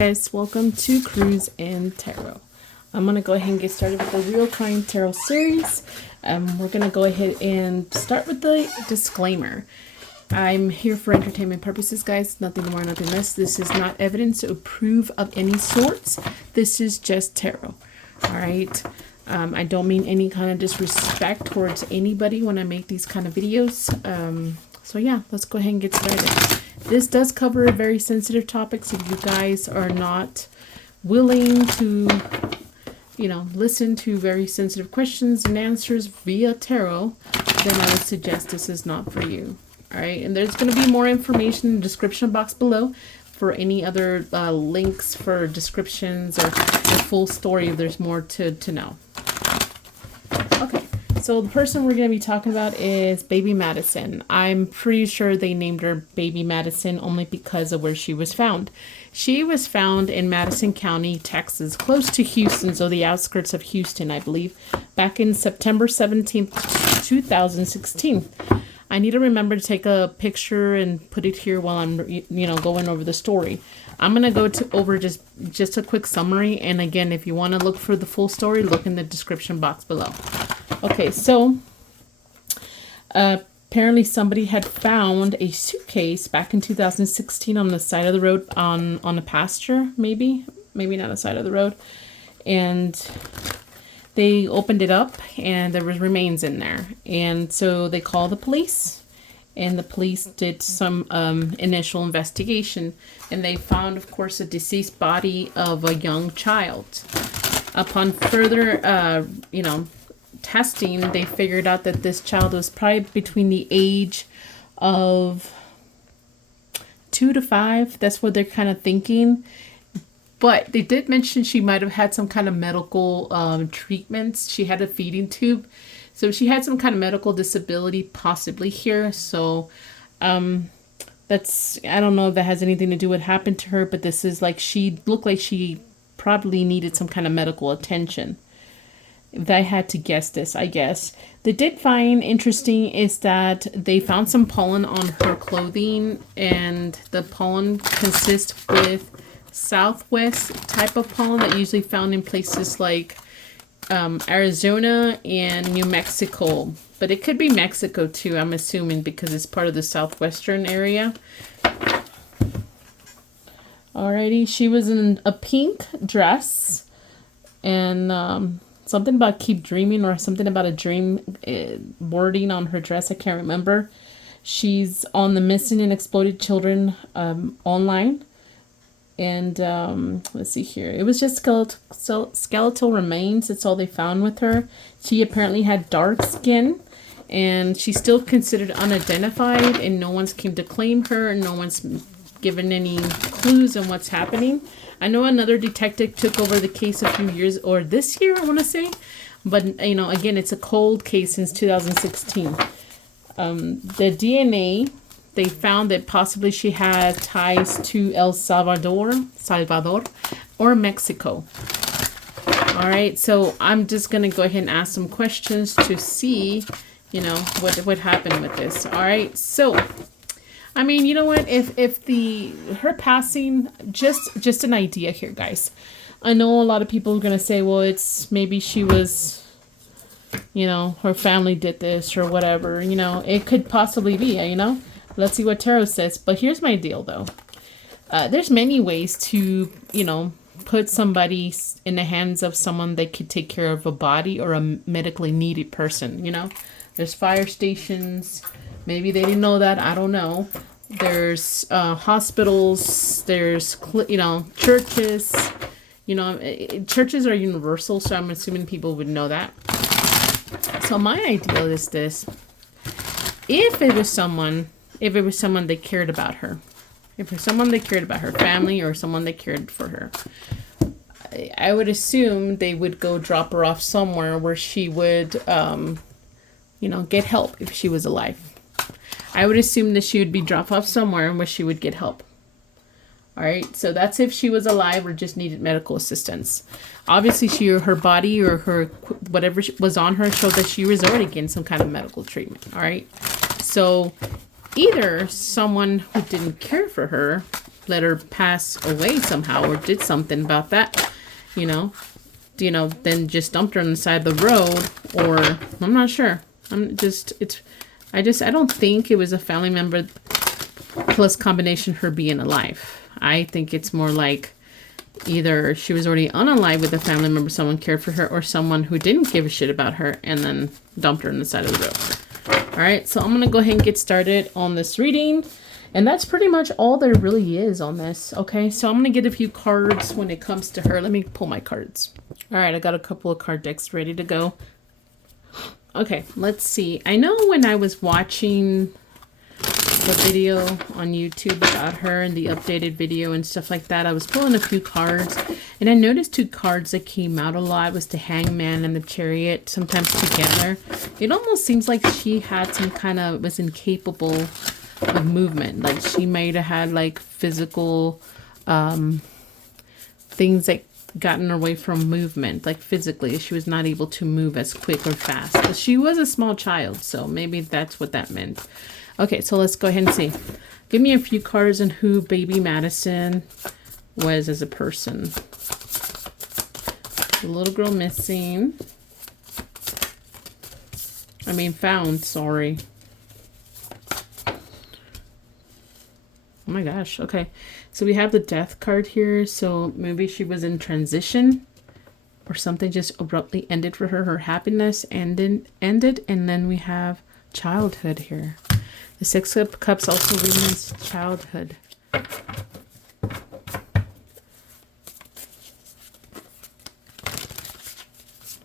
Guys, welcome to Cruise and Tarot. I'm going to go ahead and get started with the Real Kind Tarot series. We're going to go ahead and start with the disclaimer. I'm here for entertainment purposes, guys. Nothing more, nothing less. This is not evidence or proof of any sorts. This is just tarot. Alright? I don't mean any kind of disrespect towards anybody when I make these kind of videos. So yeah, let's go ahead and get started. This does cover very sensitive topics. If you guys are not willing to, listen to very sensitive questions and answers via tarot, then I would suggest this is not for you. All right. And there's going to be more information in the description box below for any other links for descriptions or the full story if there's more to know. Okay. So the person we're going to be talking about is Baby Madison. I'm pretty sure they named her Baby Madison only because of where she was found. She was found in Madison County, Texas, close to Houston, so the outskirts of Houston, I believe, back in September 17th, 2016. I need to remember to take a picture and put it here while I'm, going over the story. I'm going to go over just a quick summary. And again, if you want to look for the full story, look in the description box below. Okay, so apparently somebody had found a suitcase back in 2016 on the side of the road on a pasture, maybe not a side of the road. And they opened it up and there was remains in there. And so they called the police, and the police did some initial investigation, and they found, of course, a deceased body of a young child. Upon further, testing, they figured out that this child was probably between the age of 2 to 5. That's what they're kind of thinking. But they did mention she might have had some kind of medical treatments. She had a feeding tube. So she had some kind of medical disability possibly here. So that's, I don't know if that has anything to do with what happened to her, but this is like, she looked like she probably needed some kind of medical attention. If I had to guess this, I guess. They did find interesting is that they found some pollen on her clothing, and the pollen consists with southwest type of pollen that usually found in places like Arizona and New Mexico. But it could be Mexico too, I'm assuming, because it's part of the southwestern area. Alrighty, she was in a pink dress, and something about keep dreaming or something about a dream wording on her dress. I can't remember. She's on the missing and exploded children online. And let's see here. It was just skeletal remains. That's all they found with her. She apparently had dark skin, and she's still considered unidentified, and no one's came to claim her, and no one's given any clues on what's happening. I know another detective took over the case a few years, or this year, I want to say. But, again, it's a cold case since 2016. The DNA, they found that possibly she had ties to El Salvador, or Mexico. All right, so I'm just going to go ahead and ask some questions to see, what happened with this. All right, so I mean, you know what? If her passing, just an idea here, guys. I know a lot of people are gonna say, well, it's maybe she was, her family did this or whatever. It could possibly be. Let's see what tarot says. But here's my deal, though. There's many ways to, put somebody in the hands of someone that could take care of a body or a medically needed person. There's fire stations. Maybe they didn't know that. I don't know. There's hospitals. There's, churches. Churches are universal, so I'm assuming people would know that. So my idea is this. If it was someone that cared about her, if it was someone that cared about her family or someone that cared for her, I would assume they would go drop her off somewhere where she would, get help if she was alive. I would assume that she would be dropped off somewhere where she would get help. All right, so that's if she was alive or just needed medical assistance. Obviously, her body or her whatever was on her showed that she was already getting some kind of medical treatment. All right, so either someone who didn't care for her let her pass away somehow or did something about that, you know, then just dumped her on the side of the road, or I'm not sure. I don't think it was a family member plus combination her being alive. I think it's more like either she was already unalive with a family member, someone cared for her, or someone who didn't give a shit about her and then dumped her on the side of the road. All right, so I'm going to go ahead and get started on this reading. And that's pretty much all there really is on this. Okay, so I'm going to get a few cards when it comes to her. Let me pull my cards. All right, I got a couple of card decks ready to go. Okay, let's see. I know when I was watching the video on YouTube about her and the updated video and stuff like that, I was pulling a few cards and I noticed two cards that came out a lot was the Hangman and the Chariot, sometimes together. It almost seems like she had some kind of, was incapable of movement. Like she might have had like physical things that gotten away from movement, like physically she was not able to move as quick or fast. But she was a small child, so maybe that's what that meant. Okay, so let's go ahead and see. Give me a few cards on who baby Madison was as a person. The little girl missing. I mean found, sorry. Oh my gosh, okay. So we have the Death card here. So maybe she was in transition or something just abruptly ended for her. Her happiness ended. And then we have childhood here. The Six of Cups also means childhood.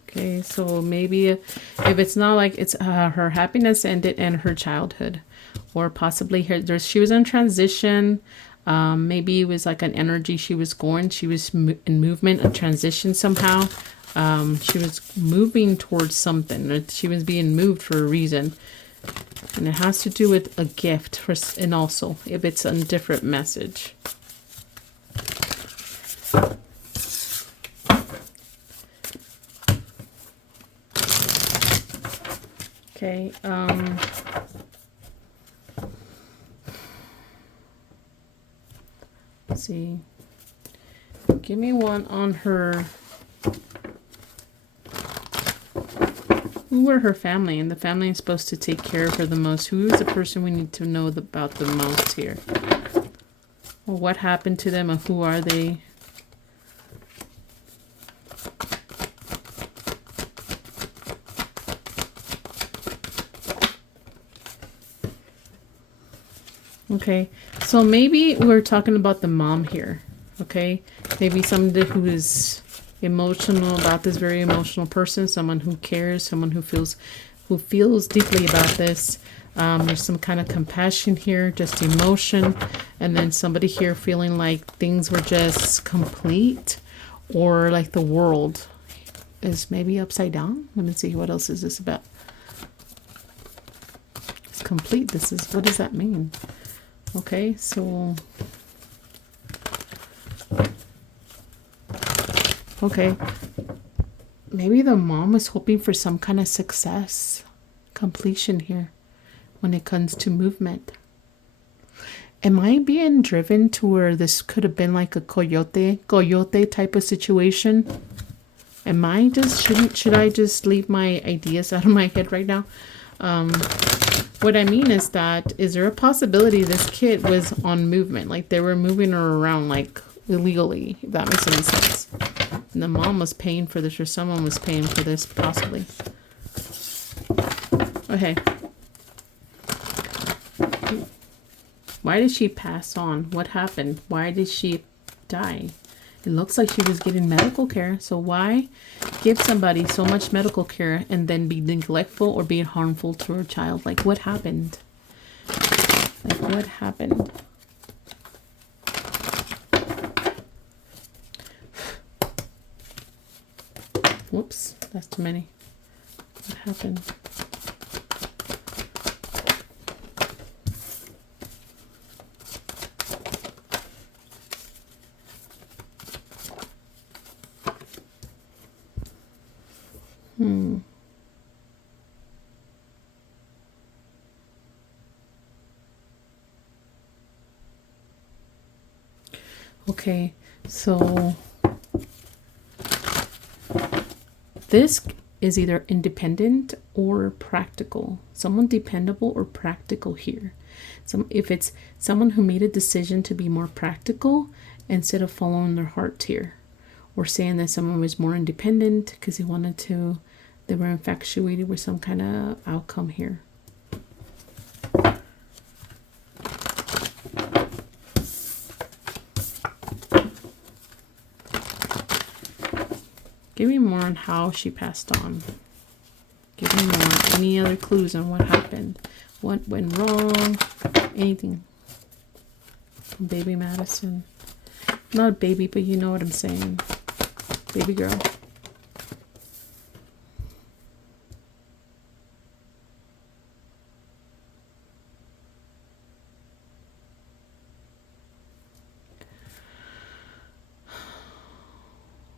Okay, so maybe if it's not like it's her happiness ended and her childhood. Or possibly here, she was in transition. Maybe it was like an energy she was going. She was in movement, a transition somehow. She was moving towards something. Or she was being moved for a reason. And it has to do with a gift. And also, if it's a different message. Okay. Let's see. Give me one on her. Who were her family? And the family is supposed to take care of her the most. Who is the person we need to know about the most here? Well, what happened to them and who are they? Okay, so maybe we're talking about the mom here, okay? Maybe somebody who is emotional about this, very emotional person, someone who cares, someone who feels deeply about this. There's some kind of compassion here, just emotion, and then somebody here feeling like things were just complete, or like the world is maybe upside down. Let me see, what else is this about? It's complete. What does that mean? Okay, so okay, maybe the mom was hoping for some kind of success, completion here when it comes to movement. Am I being driven to where this could have been like a coyote type of situation? Am I just, should I just leave my ideas out of my head right now? What I mean is that, is there a possibility this kid was on movement? Like they were moving her around like illegally, if that makes any sense. And the mom was paying for this, or someone was paying for this, possibly. Okay. Why did she pass on? What happened? Why did she die? It looks like she was getting medical care. So why give somebody so much medical care and then be neglectful or be harmful to her child? Like what happened? Like what happened? Whoops, that's too many. What happened? Okay, so this is either independent or practical. Someone dependable or practical here. If it's someone who made a decision to be more practical instead of following their heart here. Or saying that someone was more independent because they were infatuated with some kind of outcome here. Give me more on how she passed on. Give me more. Any other clues on what happened? What went wrong? Anything. Baby Madison. Not a baby, but you know what I'm saying. Baby girl.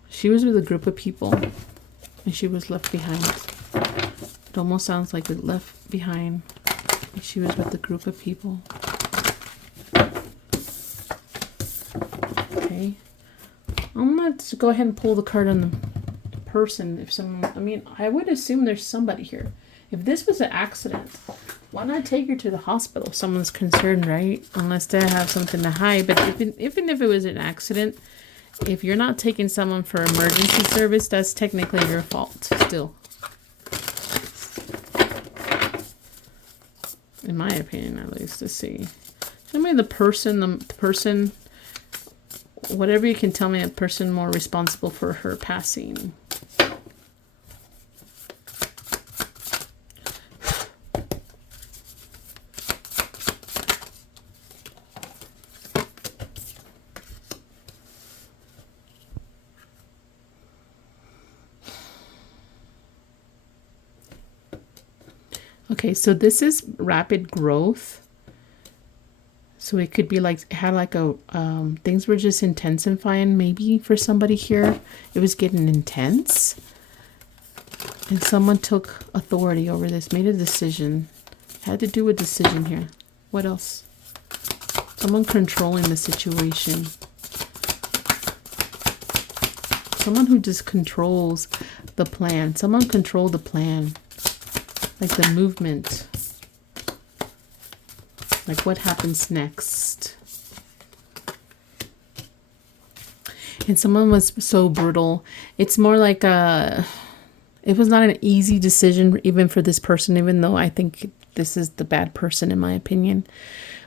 She was with a group of people and she was left behind. It almost sounds like it left behind. She was with a group of people. Okay. I'm going to go ahead and pull the card on the person. If someone, I mean, I would assume there's somebody here. If this was an accident, why not take her to the hospital if someone's concerned, right? Unless they have something to hide. But even if it was an accident, if you're not taking someone for emergency service, that's technically your fault still. In my opinion, at least, to see. Tell me the person, whatever you can tell me, a person more responsible for her passing. Okay, so this is rapid growth. So it could be like, had like a, things were just intensifying maybe for somebody here. It was getting intense. And someone took authority over this, made a decision. Had to do a decision here. What else? Someone controlling the situation. Someone who just controls the plan. Someone controlled the plan. Like the movement. Like what happens next. And someone was so brutal. It's more like it was not an easy decision even for this person, even though I think this is the bad person in my opinion.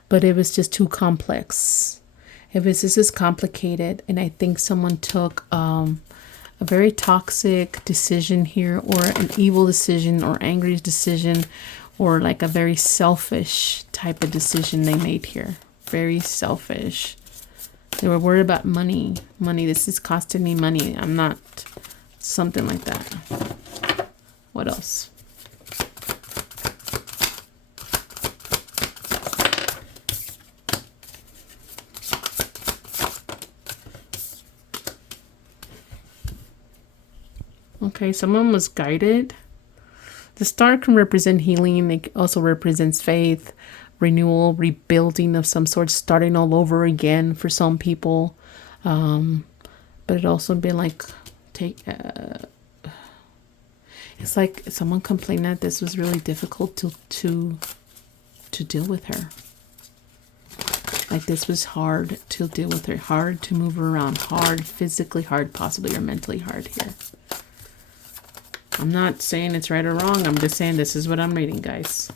But it was just too complex. This is complicated, and I think someone took a very toxic decision here, or an evil decision, or angry decision, or like a very selfish type of decision they made here. Very selfish. They were worried about money. Money, this is costing me money. I'm not, something like that. What else? Okay, someone was guided. The star can represent healing. It also represents faith, renewal, rebuilding of some sort, starting all over again for some people. But it also been like, it's like someone complained that this was really difficult to deal with her. Like this was hard to deal with her, hard to move her around, hard, physically hard, possibly, or mentally hard here. I'm not saying it's right or wrong. I'm just saying this is what I'm reading, guys.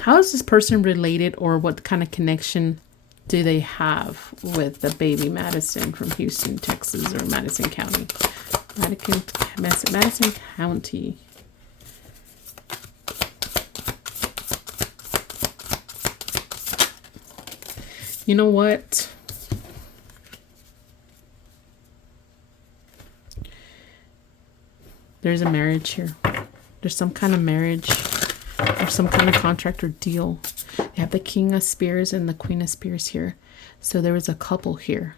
How is this person related, or what kind of connection do they have with the baby Madison from Houston, Texas, or Madison County? Madison County. You know what? There's a marriage here. There's some kind of marriage or some kind of contract or deal. You have the King of Spears and the Queen of Spears here. So there was a couple here.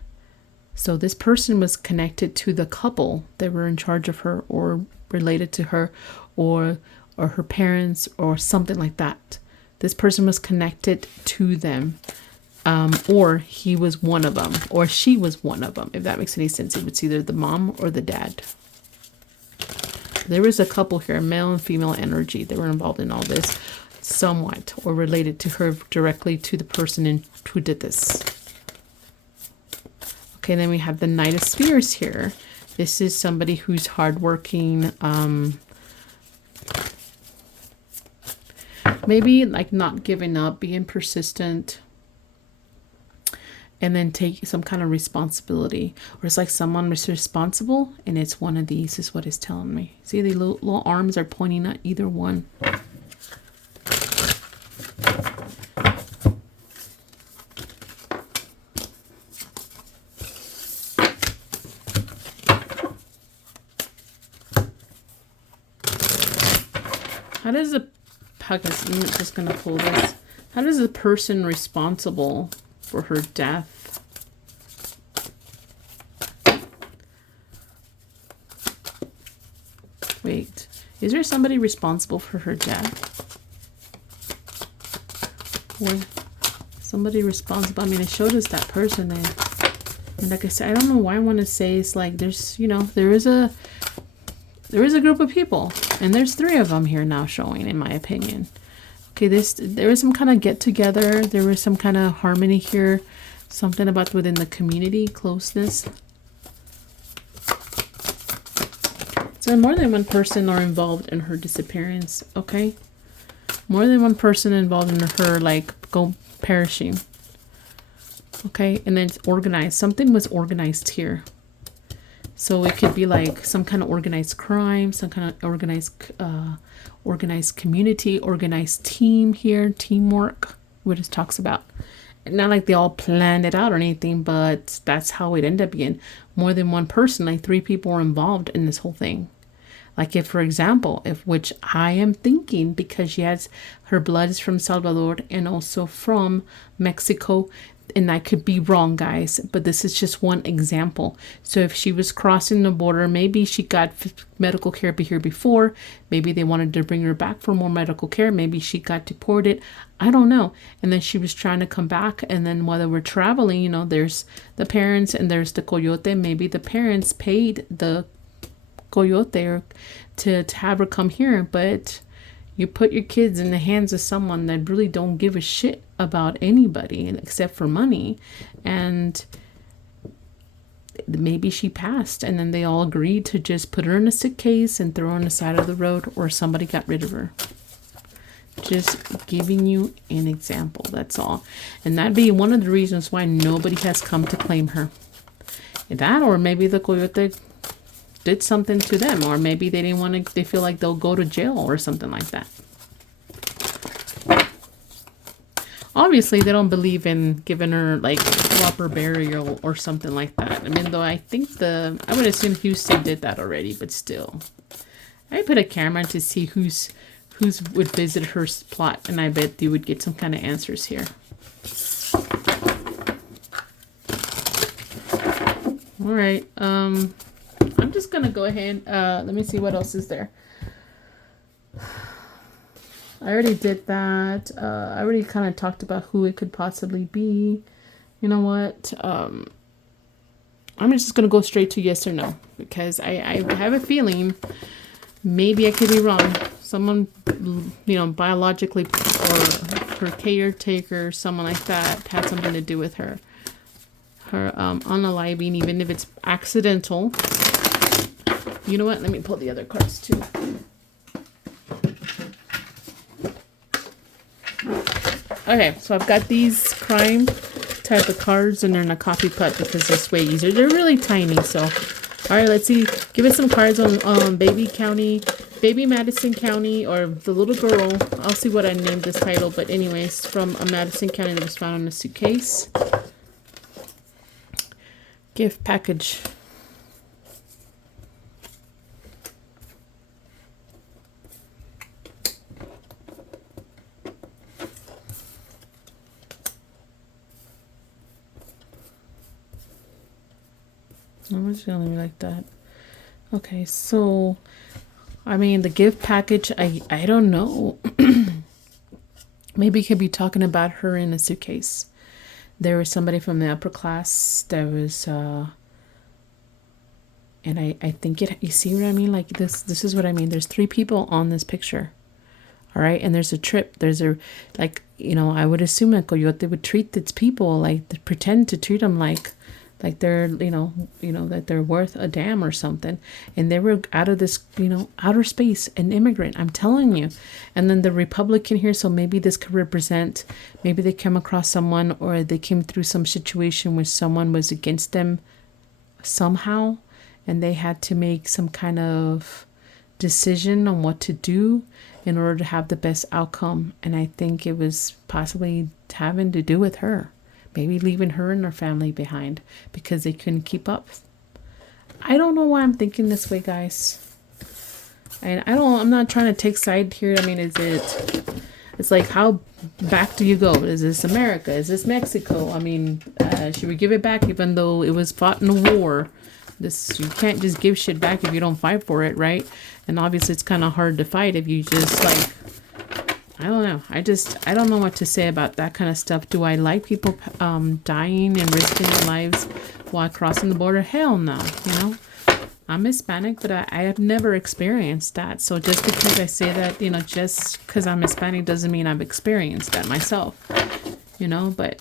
So this person was connected to the couple that were in charge of her, or related to her, or her parents, or something like that. This person was connected to them. Or he was one of them, or she was one of them. If that makes any sense, it was either the mom or the dad. There was a couple here, male and female energy. They were involved in all this somewhat, or related to her directly, to the person who did this. Okay, then we have the Knight of Spears here. This is somebody who's hardworking, maybe like not giving up, being persistent, and then take some kind of responsibility. Or it's like someone is responsible, and it's one of these is what it's telling me. See, the little arms are pointing at either one. How does the, I'm just gonna pull this. How does the person responsible for her death? Wait, is there somebody responsible for her death? Or somebody responsible? I mean, it showed us that person there. And like I said, I don't know why I want to say it's like there's, you know, there is a group of people, and there's 3 of them here now showing, in my opinion. Okay, there was some kind of get together. There was some kind of harmony here. Something about within the community, closeness. So more than one person are involved in her disappearance, okay? More than one person involved in her, like, go perishing. Okay, and then it's organized. Something was organized here. So it could be like some kind of organized crime, some kind of organized community, organized team here, teamwork, what it talks about. Not like they all planned it out or anything, but that's how it ended up being. More than one person, like 3 people were involved in this whole thing. Like if, for example, which I am thinking, because she has, her blood is from Salvador and also from Mexico, and I could be wrong, guys, but this is just one example. So if she was crossing the border, maybe she got medical care here before. Maybe they wanted to bring her back for more medical care. Maybe she got deported. I don't know. And then she was trying to come back. And then while they were traveling, you know, there's the parents and there's the coyote. Maybe the parents paid the coyote to have her come here. But you put your kids in the hands of someone that really don't give a shit about anybody except for money, and maybe she passed, and then they all agreed to just put her in a suitcase and throw her on the side of the road, or somebody got rid of her. Just giving you an example, that's all. And that'd be one of the reasons why nobody has come to claim her. That, or maybe the coyote did something to them, or maybe they didn't want to, they feel like they'll go to jail or something like that. Obviously, they don't believe in giving her like proper burial or something like that. I mean, though I think I would assume Houston did that already, but still. I put a camera to see who's would visit her plot, and I bet you would get some kind of answers here. All right, I'm just gonna go ahead. Let me see what else is there. I already did that. I already kind of talked about who it could possibly be. You know what? I'm just going to go straight to yes or no, because I have a feeling maybe I could be wrong. Someone, you know, biologically, or her caretaker, someone like that, had something to do with her unaliving, even if it's accidental. You know what? Let me pull the other cards too. Okay, so I've got these crime type of cards, and they're in a coffee pot because they're way easier. They're really tiny, so. All right, let's see. Give us some cards on Baby Madison County, or the little girl. I'll see what I named this title, but anyways, from a Madison County that was found in a suitcase. Gift package. I'm just gonna leave it like that. Okay, so I mean the gift package, I don't know. Maybe it could be talking about her in a suitcase. there was somebody from the upper class that was and I think it, you see what I mean? Like this is what I mean. There's 3 people on this picture. All right. And there's a trip. There's a, like, you know, I would assume that Coyote would treat its people like, pretend to treat them like they're, you know, that they're worth a damn or something. And they were out of this, you know, outer space, an immigrant, I'm telling you. And then the Republican here. So maybe this could represent, maybe they came across someone, or they came through some situation where someone was against them somehow, and they had to make some kind of decision on what to do in order to have the best outcome. And I think it was possibly having to do with her, maybe leaving her and her family behind because they couldn't keep up. I don't know why I'm thinking this way, guys. And I'm not trying to take side here. I mean, it's like, how back do you go? Is this America? Is this Mexico? I mean, should we give it back even though it was fought in a war? You can't just give shit back if you don't fight for it, right? And obviously it's kind of hard to fight if you just, like, I don't know. I don't know what to say about that kind of stuff. Do I like people dying and risking their lives while crossing the border? Hell no, you know? I'm Hispanic, but I have never experienced that. So just because I say that, you know, just because I'm Hispanic doesn't mean I've experienced that myself, you know? But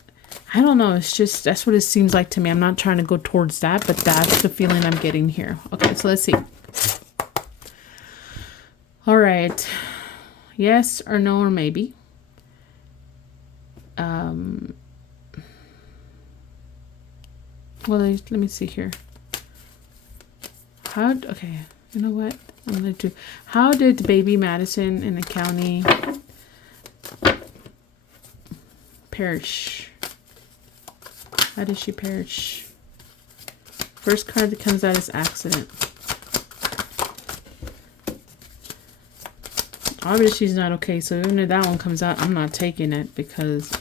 I don't know. It's just, that's what it seems like to me. I'm not trying to go towards that, but that's the feeling I'm getting here. Okay, so let's see. All right. Yes or no or maybe. Well, let me see here. Okay, you know what? I'm going to do, how did baby Madison in the county perish? How did she perish? First card that comes out is accident. Obviously she's not okay, so even if that one comes out, I'm not taking it because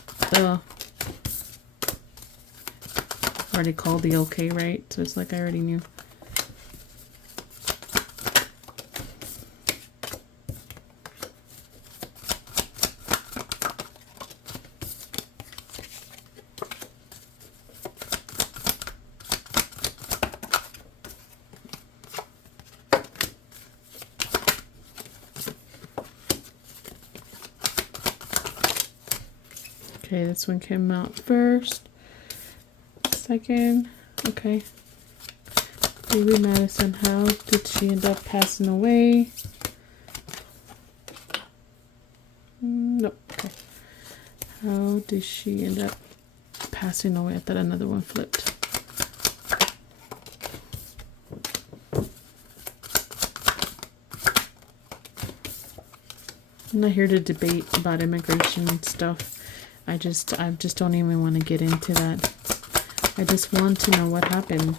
already called the okay, right? So it's like I already knew. Okay, this one came out first. Second. Okay. Baby Madison, how did she end up passing away? Nope. Okay. How did she end up passing away? I thought another one flipped. I'm not here to debate about immigration and stuff. I just don't even want to get into that. I just want to know what happened.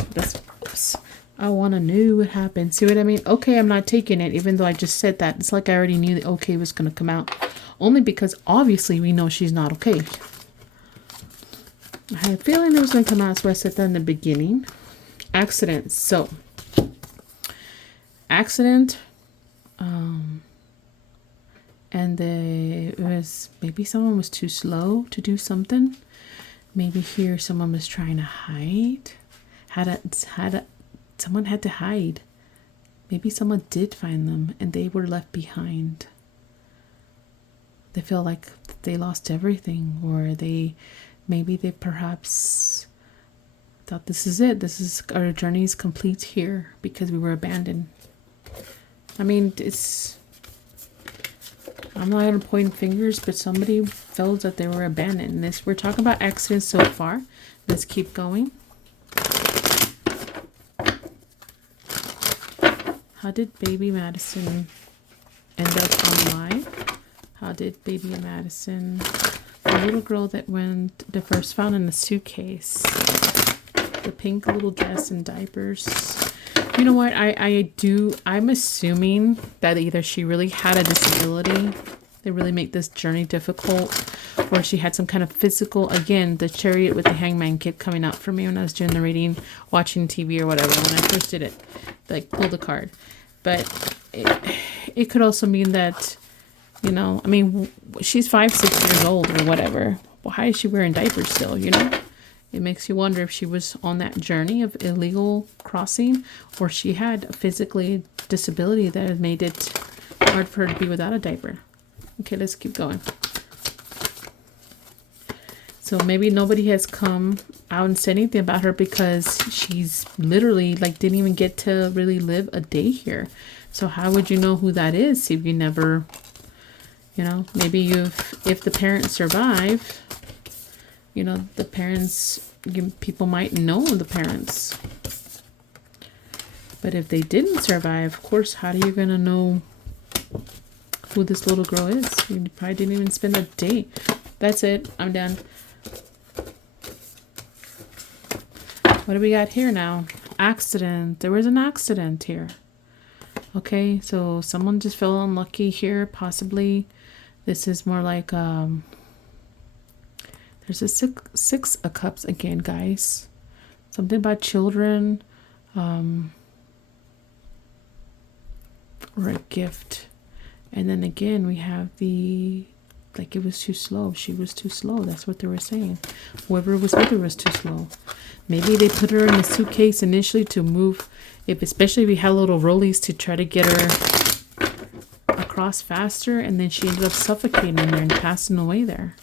I want to know what happened. See what I mean? Okay, I'm not taking it, even though I just said that. It's like I already knew the okay was going to come out. Only because obviously we know she's not okay. I had a feeling it was going to come out, so I said that in the beginning. Accidents. So, accident. And it was, maybe someone was too slow to do something. Maybe here someone was trying to hide. Someone had to hide. Maybe someone did find them and they were left behind. They feel like they lost everything, or maybe they perhaps thought this is it. Our journey is complete here because we were abandoned. I mean, I'm not going to point fingers, but somebody felt that they were abandoned. We're talking about accidents so far. Let's keep going. How did baby Madison end up alive? How did baby Madison, the little girl that went the first found in the suitcase, the pink little dress and diapers? You know what? I'm assuming that either she really had a disability, they really make this journey difficult, or she had some kind of physical, again, the chariot with the hangman kept coming out for me when I was doing the reading, watching TV or whatever, when I first did it, like pull the card. But it could also mean that, you know, I mean, she's 5-6 years old or whatever. Well, why is she wearing diapers still, you know? It makes you wonder if she was on that journey of illegal crossing, or she had a physically disability that had made it hard for her to be without a diaper. Okay, let's keep going. So maybe nobody has come out and said anything about her because she's literally like didn't even get to really live a day here. So how would you know who that is if you never, you know, maybe if the parents survive, you know, the parents, people might know the parents. But if they didn't survive, of course, how are you going to know who this little girl is? You probably didn't even spend a day. That's it. I'm done. What do we got here now? Accident. There was an accident here. Okay, so someone just fell unlucky here, possibly. This is more like, there's a six of cups again, guys. Something about children, or a gift. And then again, we have the, like it was too slow. She was too slow. That's what they were saying. Whoever was with her was too slow. Maybe they put her in a suitcase initially to move, especially if we had little rollies to try to get her across faster, and then she ended up suffocating there and passing away there.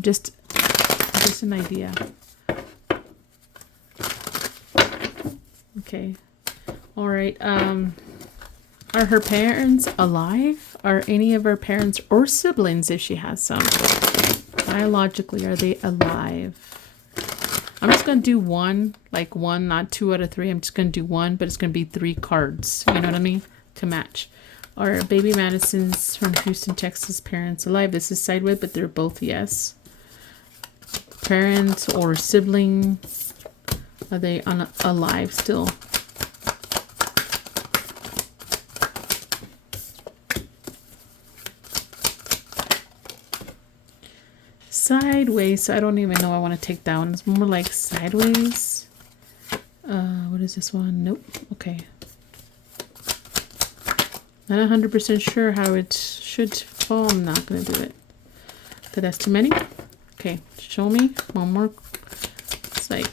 Just an idea. Okay. All right. Are her parents alive? Are any of her parents or siblings, if she has some, biologically, are they alive? I'm just going to do one, like one, not 2 out of 3. I'm just going to do one, but it's going to be 3 cards. You know what I mean? To match. Are baby Madison's from Houston, Texas parents alive? This is sideways, but they're both yes. Parents or sibling, are they alive still? Sideways, so I don't even know I want to take that one. It's more like sideways. What is this one? Nope. Okay. Not 100% sure how it should fall. I'm not going to do it. But that's too many. Okay, show me one more. It's like,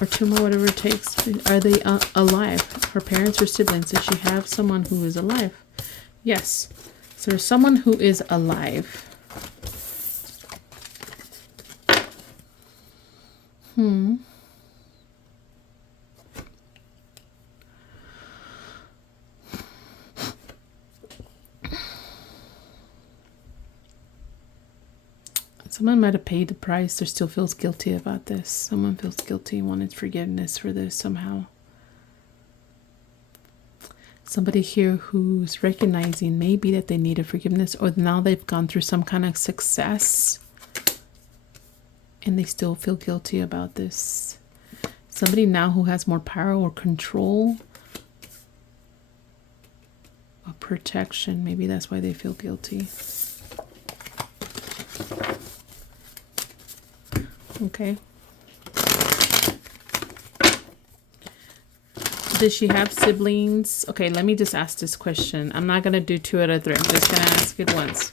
or 2 more, whatever it takes. Are they alive? Her parents or siblings? Does she have someone who is alive? Yes. So there's someone who is alive. Someone might have paid the price or still feels guilty about this. Someone feels guilty and wanted forgiveness for this somehow. Somebody here who's recognizing maybe that they needed forgiveness, or now they've gone through some kind of success and they still feel guilty about this. Somebody now who has more power or control or protection. Maybe that's why they feel guilty. Okay. Does she have siblings? Okay, let me just ask this question. I'm not going to do 2 out of 3. I'm just going to ask it once.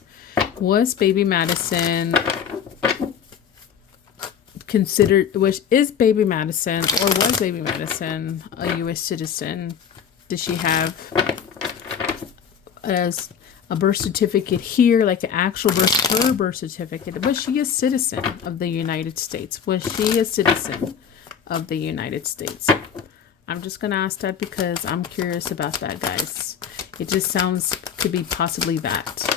Was baby Madison considered, is baby Madison, or was baby Madison a U.S. citizen? Does she have as a birth certificate here, like an actual birth certificate? Was she a citizen of the United States? Was she a citizen of the United States? I'm just going to ask that because I'm curious about that, guys. It just sounds, could be possibly that.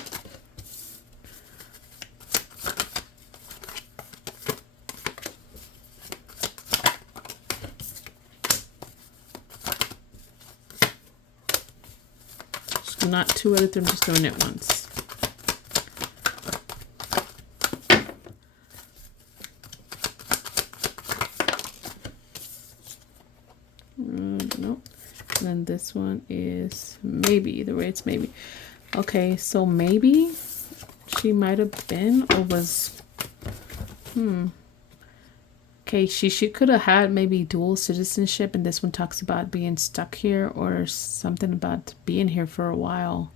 Not 2 out of 3, I'm just doing it once. Nope. And then this one is maybe. Either way, it's maybe. Okay, so maybe she might have been or was. Okay, she could have had maybe dual citizenship, and this one talks about being stuck here or something about being here for a while.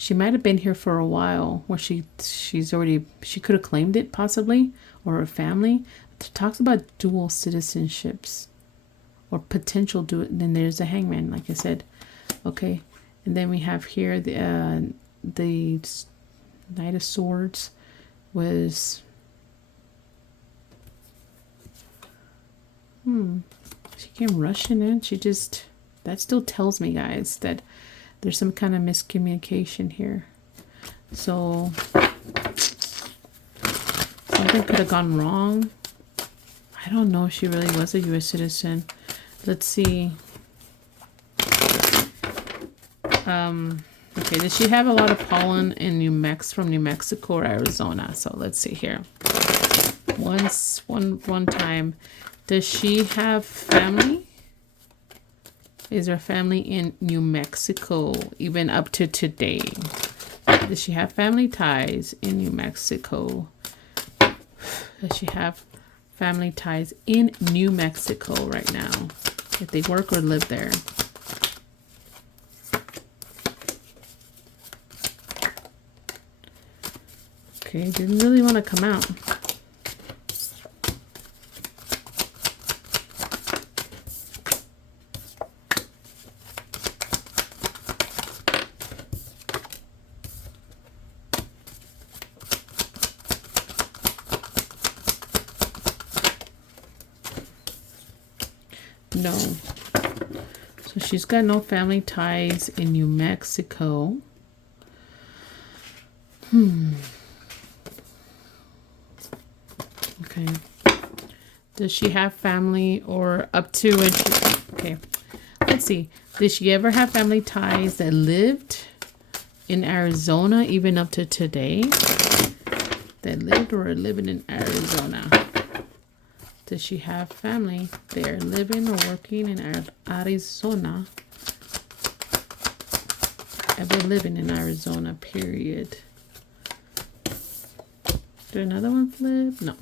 She might have been here for a while, where she could have claimed it possibly, or her family. It talks about dual citizenships or potential dual. Then there's the Hangman, like I said. Okay, and then we have here the Knight of Swords was she came rushing in. That still tells me, guys, that there's some kind of miscommunication here. So something could have gone wrong. I don't know if she really was a U.S. citizen. Let's see. Okay, does she have a lot of pollen in from New Mexico or Arizona? So let's see here. One time. Does she have family? Is her family in New Mexico even up to today? Does she have family ties in New Mexico? Does she have family ties in New Mexico right now? If they work or live there. Okay, didn't really want to come out. No. So she's got no family ties in New Mexico. Okay. Does she have family or up to when she... Okay. Let's see. Did she ever have family ties that lived in Arizona even up to today? That lived or are living in Arizona? Does she have family there living or working in Arizona? Ever living in Arizona, period. Did another one flip? No.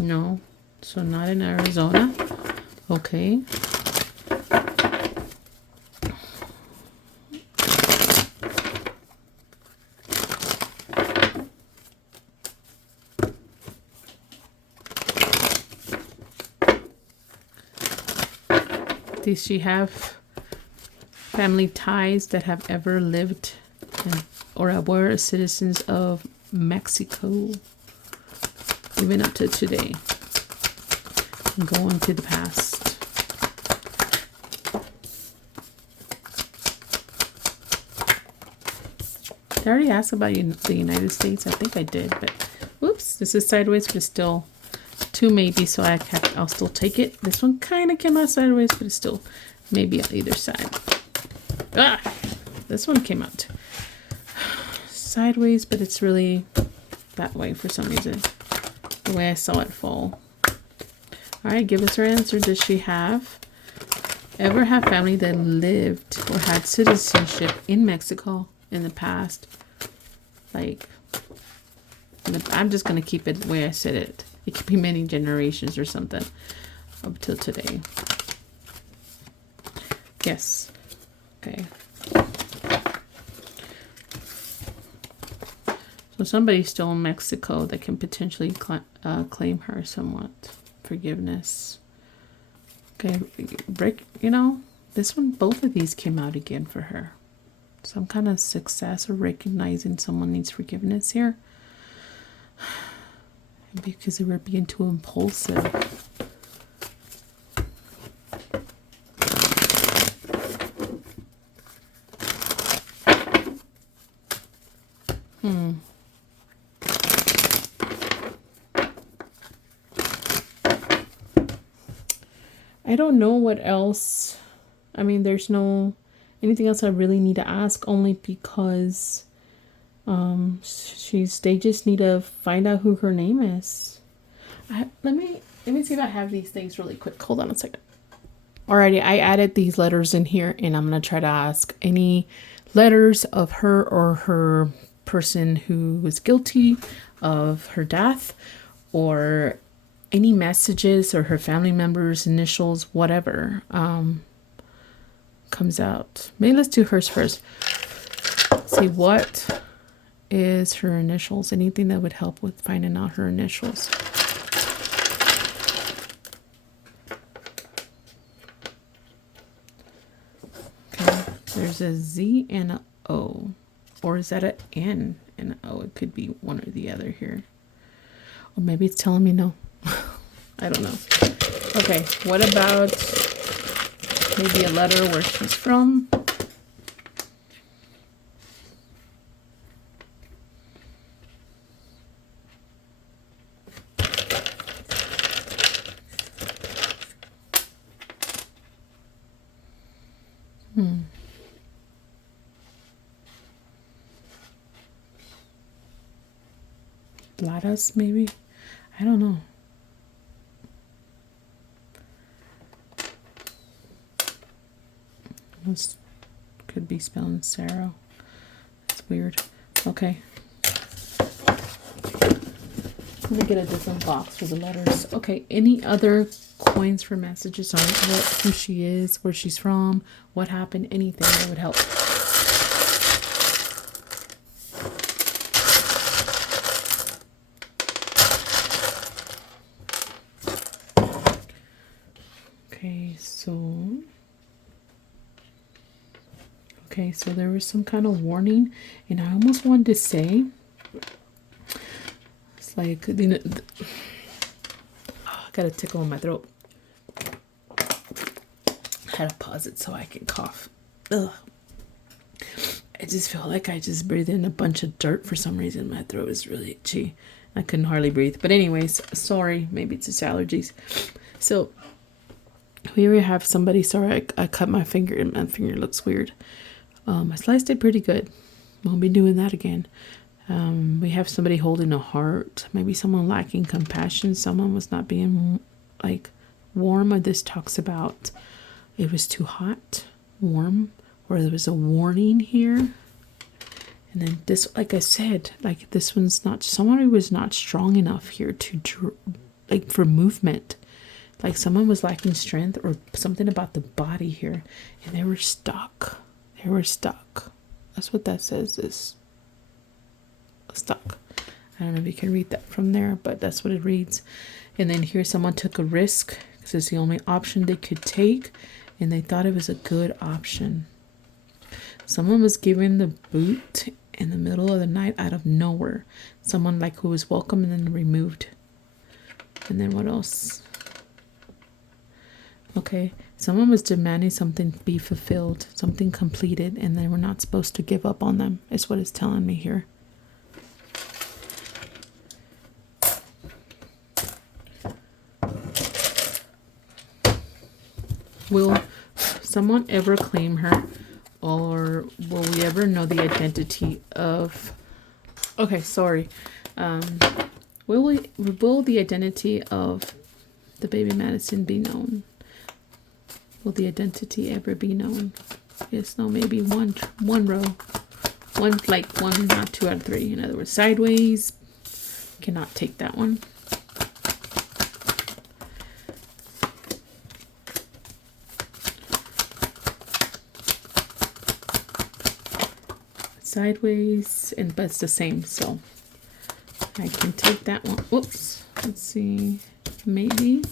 No. So not in Arizona. Okay. Does she have family ties that have ever lived in, or were citizens of Mexico, even up to today, going to the past? Did I already ask about the United States? I think I did, but whoops, this is sideways, but it's still two maybe, so I'll still take it. This one kind of came out sideways, but it's still maybe on either side. Ah, this one came out sideways, but it's really that way for some reason, the way I saw it fall. All right, give us her answer. Does she ever have family that lived or had citizenship in Mexico in the past? Like, I'm just gonna keep it the way I said it. It could be many generations or something up till today. Yes. Okay. So somebody's still in Mexico that can potentially claim her somewhat forgiveness. Okay. This one, both of these came out again for her. Some kind of success or recognizing someone needs forgiveness here. Because they were being too impulsive. I don't know what else. I mean, there's no anything else I really need to ask, only because they just need to find out who her name is. Let me see if I have these things really quick. Hold on a second. Alrighty, I added these letters in here, and I'm gonna try to ask any letters of her or her person who was guilty of her death, or any messages or her family members, initials, whatever, comes out. Maybe let's do hers first. See, what is her initials? Anything that would help with finding out her initials. Okay, there's a Z and a O. Or is that an N and an O? It could be one or the other here. Or maybe it's telling me no. I don't know. Okay, what about maybe a letter where she's from? Lattice, maybe? I don't know. This could be spelling Sarah. That's weird. Okay. Let me get a different box for the letters. Okay, any other coins for messages on who she is, where she's from, what happened, anything that would help. Okay, so there was some kind of warning, and I almost wanted to say, it's like, you know, I got a tickle in my throat. I had to pause it so I can cough. Ugh. I just feel like I just breathed in a bunch of dirt for some reason. My throat is really itchy. I couldn't hardly breathe. But anyways, sorry, maybe it's just allergies. So we have somebody, sorry, I cut my finger and my finger looks weird. I sliced it pretty good. Won't be doing that again. We have somebody holding a heart. Maybe someone lacking compassion. Someone was not being like warm. Or this talks about it was too hot, warm, or there was a warning here. And then this, like I said, like this one's not, somebody was not strong enough here to, like for movement. Like someone was lacking strength or something about the body here. And they were stuck. They were stuck. That's what that says, is stuck. I don't know if you can read that from there, but that's what it reads. And then here someone took a risk because it's the only option they could take, and they thought it was a good option. Someone was given the boot in the middle of the night out of nowhere. Someone like who was welcome and then removed. And then what else? Okay, someone was demanding something be fulfilled, something completed, and they were not supposed to give up on them, is what it's telling me here. Will someone ever claim her, or will we ever know the identity of... Okay, sorry. Will the identity of the baby Madison be known? Will the identity ever be known? Yes, no, maybe one row. One, like one, not 2 out of 3. In other words, sideways. Cannot take that one. Sideways, and but it's the same, so I can take that one. Oops. Let's see. Maybe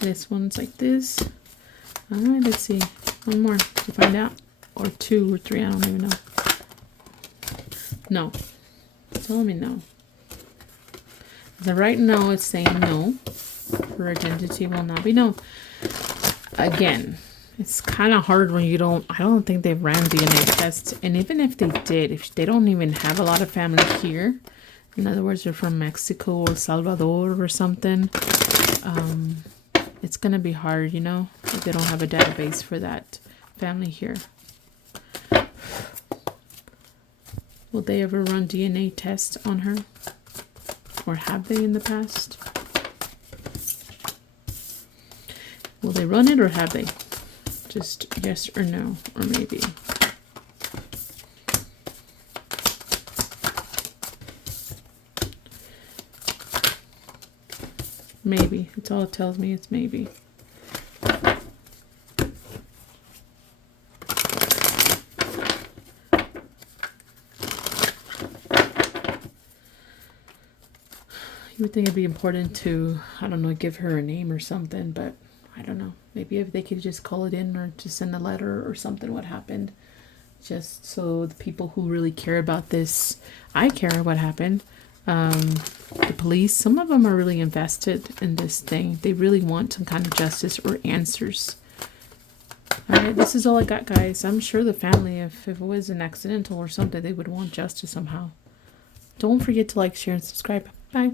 this one's like this. All right, let's see. One more to find out. Or 2 or 3, I don't even know. No. It's telling me no. The right now it's saying no. Her identity will not be known. Again, it's kind of hard when you don't... I don't think they've ran DNA tests. And even if they did, if they don't even have a lot of family here. In other words, they're from Mexico or Salvador or something. It's going to be hard, you know, if they don't have a database for that family here. Will they ever run DNA tests on her? Or have they in the past? Will they run it or have they? Just yes or no, or maybe. Maybe. It's all it tells me. It's maybe. You would think it'd be important to, I don't know, give her a name or something, but I don't know. Maybe if they could just call it in or just send a letter or something, what happened. Just so the people who really care about this, I care what happened. The police, some of them are really invested in this thing. They really want some kind of justice or answers. All right, this is all I got, guys. I'm sure the family, if it was an accidental or something, they would want justice somehow. Don't forget to like, share, and subscribe. Bye.